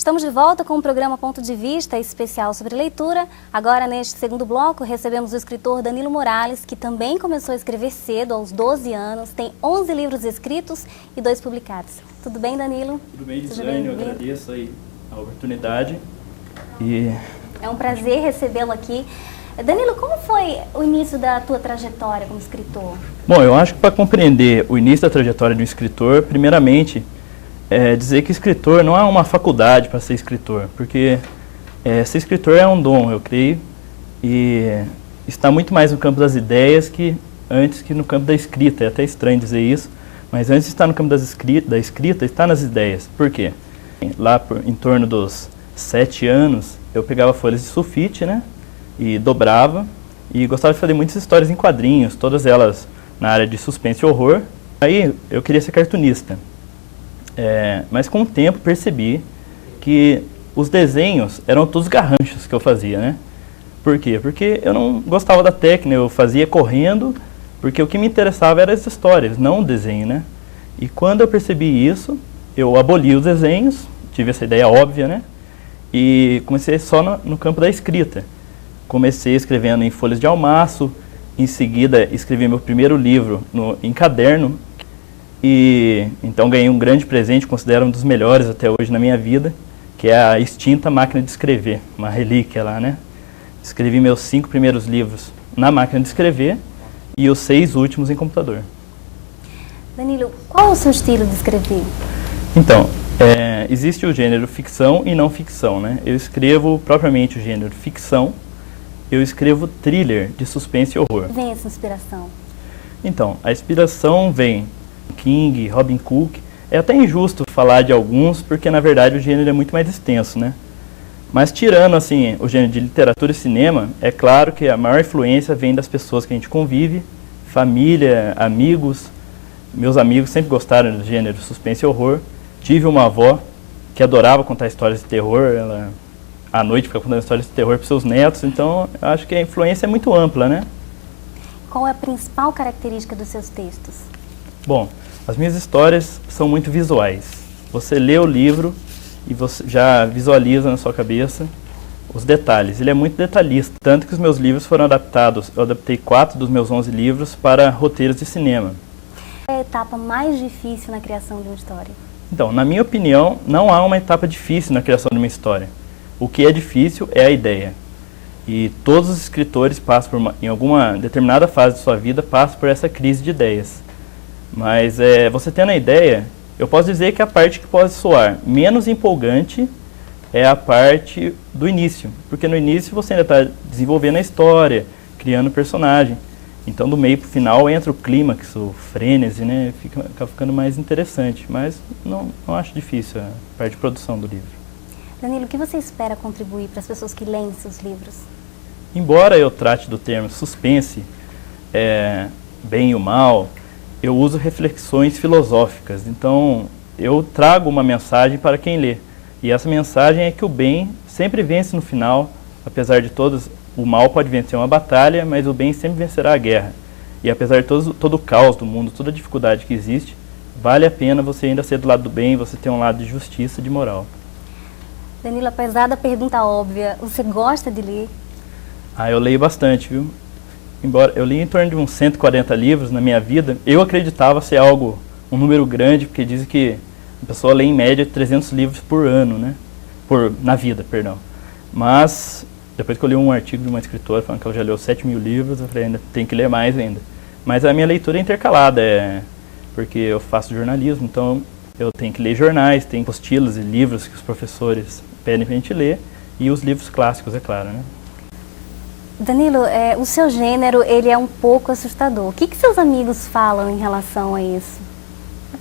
Estamos de volta com o programa Ponto de Vista, especial sobre leitura. Agora, neste segundo bloco, recebemos o escritor Danilo Morales, que também começou a escrever cedo, aos 12 anos, tem 11 livros escritos e 2 publicados. Tudo bem, Danilo? Tudo bem, Gislaine, eu agradeço aí a oportunidade. É um prazer recebê-lo aqui. Danilo, como foi o início da tua trajetória como escritor? Bom, eu acho que para compreender o início da trajetória de um escritor, primeiramente, dizer que escritor não é uma faculdade para ser escritor, porque ser escritor é um dom, eu creio, e está muito mais no campo das ideias que antes que no campo da escrita. É até estranho dizer isso, mas antes de estar no campo da escrita, está nas ideias. Por quê? Lá em torno dos 7 anos, eu pegava folhas de sulfite, né, e dobrava, e gostava de fazer muitas histórias em quadrinhos, todas elas na área de suspense e horror. Aí eu queria ser cartunista. Mas com o tempo percebi que os desenhos eram todos garranchos que eu fazia, né? Por quê? Porque eu não gostava da técnica, eu fazia correndo, porque o que me interessava eram as histórias, não o desenho, né? E quando eu percebi isso, eu aboli os desenhos, tive essa ideia óbvia, né? E comecei só no campo da escrita. Comecei escrevendo em folhas de almaço, em seguida escrevi meu primeiro livro em caderno, e então ganhei um grande presente, considero um dos melhores até hoje na minha vida, que é a extinta máquina de escrever, uma relíquia lá, né? Escrevi meus 5 primeiros livros na máquina de escrever e os 6 últimos em computador. Danilo, qual é o seu estilo de escrever? Então, existe o gênero ficção e não ficção, né? Eu escrevo propriamente o gênero ficção, eu escrevo thriller de suspense e horror. Vem essa inspiração? Então, a inspiração vem King, Robin Cook. É até injusto falar de alguns, porque na verdade o gênero é muito mais extenso, né? Mas tirando assim o gênero de literatura e cinema, é claro que a maior influência vem das pessoas que a gente convive, família, amigos. Meus amigos sempre gostaram do gênero suspense e horror. Tive uma avó que adorava contar histórias de terror, ela à noite fica contando histórias de terror para seus netos, então eu acho que a influência é muito ampla, né? Qual é a principal característica dos seus textos? Bom, as minhas histórias são muito visuais. Você lê o livro e você já visualiza na sua cabeça os detalhes. Ele é muito detalhista, tanto que os meus livros foram adaptados. Eu adaptei 4 dos meus 11 livros para roteiros de cinema. Qual é a etapa mais difícil na criação de uma história? Então, na minha opinião, não há uma etapa difícil na criação de uma história. O que é difícil é a ideia. E todos os escritores passam em alguma determinada fase de sua vida, passam por essa crise de ideias. Mas você tendo a ideia, eu posso dizer que a parte que pode soar menos empolgante é a parte do início. Porque no início você ainda está desenvolvendo a história, criando o personagem. Então do meio para o final entra o clímax, o frênese, né? Fica ficando mais interessante. Mas não acho difícil a parte de produção do livro. Danilo, o que você espera contribuir para as pessoas que leem seus livros? Embora eu trate do termo suspense, bem e o mal, eu uso reflexões filosóficas. Então, eu trago uma mensagem para quem lê. E essa mensagem é que o bem sempre vence no final. Apesar de todos, o mal pode vencer uma batalha, mas o bem sempre vencerá a guerra. E apesar de todo o caos do mundo, toda a dificuldade que existe, vale a pena você ainda ser do lado do bem, você ter um lado de justiça e de moral. Danilo, apesar da pergunta óbvia, você gosta de ler? Eu leio bastante, viu? Embora eu li em torno de uns 140 livros na minha vida, eu acreditava ser um número grande, porque dizem que a pessoa lê em média 300 livros por ano, né? Na vida, perdão. Mas, depois que eu li um artigo de uma escritora falando que ela já leu 7.000 livros, eu falei, ainda tem que ler mais ainda. Mas a minha leitura é intercalada, porque eu faço jornalismo, então eu tenho que ler jornais, tem apostilas e livros que os professores pedem pra gente ler, e os livros clássicos, é claro, né? Danilo, o seu gênero, ele é um pouco assustador. O que seus amigos falam em relação a isso?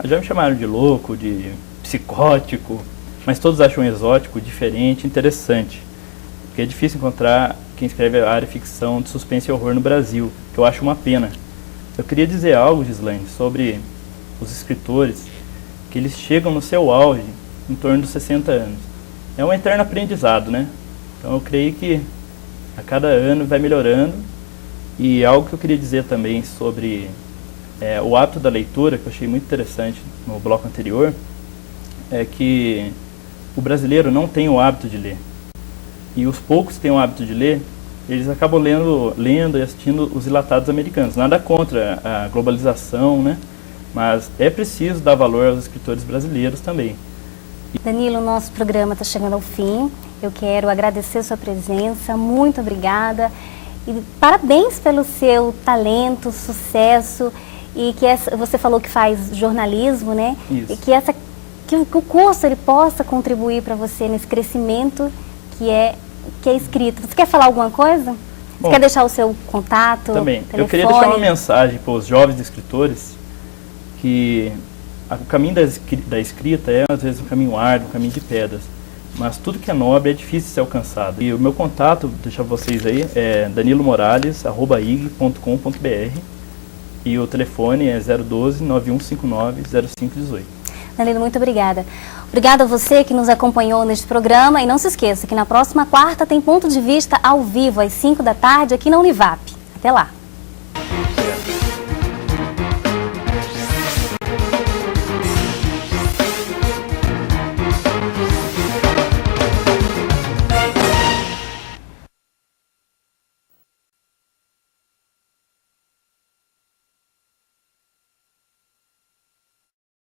Já me chamaram de louco, de psicótico, mas todos acham exótico, diferente, interessante. Porque é difícil encontrar quem escreve a área ficção de suspense e horror no Brasil, que eu acho uma pena. Eu queria dizer algo, Gislaine, sobre os escritores, que eles chegam no seu auge em torno dos 60 anos. É um eterno aprendizado, né? Então eu creio que a cada ano vai melhorando. E algo que eu queria dizer também sobre o hábito da leitura, que eu achei muito interessante no bloco anterior, é que o brasileiro não tem o hábito de ler. E os poucos que têm o hábito de ler, eles acabam lendo e assistindo os enlatados americanos. Nada contra a globalização, né? Mas é preciso dar valor aos escritores brasileiros também. Danilo, nosso programa está chegando ao fim. Eu quero agradecer a sua presença, muito obrigada. E parabéns pelo seu talento, sucesso. E que você falou que faz jornalismo, né? Isso. E que o curso ele possa contribuir para você nesse crescimento que é escrito. Você quer falar alguma coisa? Você quer deixar o seu contato? Também. Telefone? Eu queria deixar uma mensagem para os jovens escritores que o caminho da escrita é às vezes um caminho árduo, um caminho de pedras. Mas tudo que é nobre é difícil de ser alcançado. E o meu contato, vou deixar para vocês aí, é danilomorales@ig.com.br e o telefone é 012-9159-0518. Danilo, muito obrigada. Obrigada a você que nos acompanhou neste programa e não se esqueça que na próxima quarta tem Ponto de Vista ao vivo às 5 da tarde aqui na Univap. Até lá!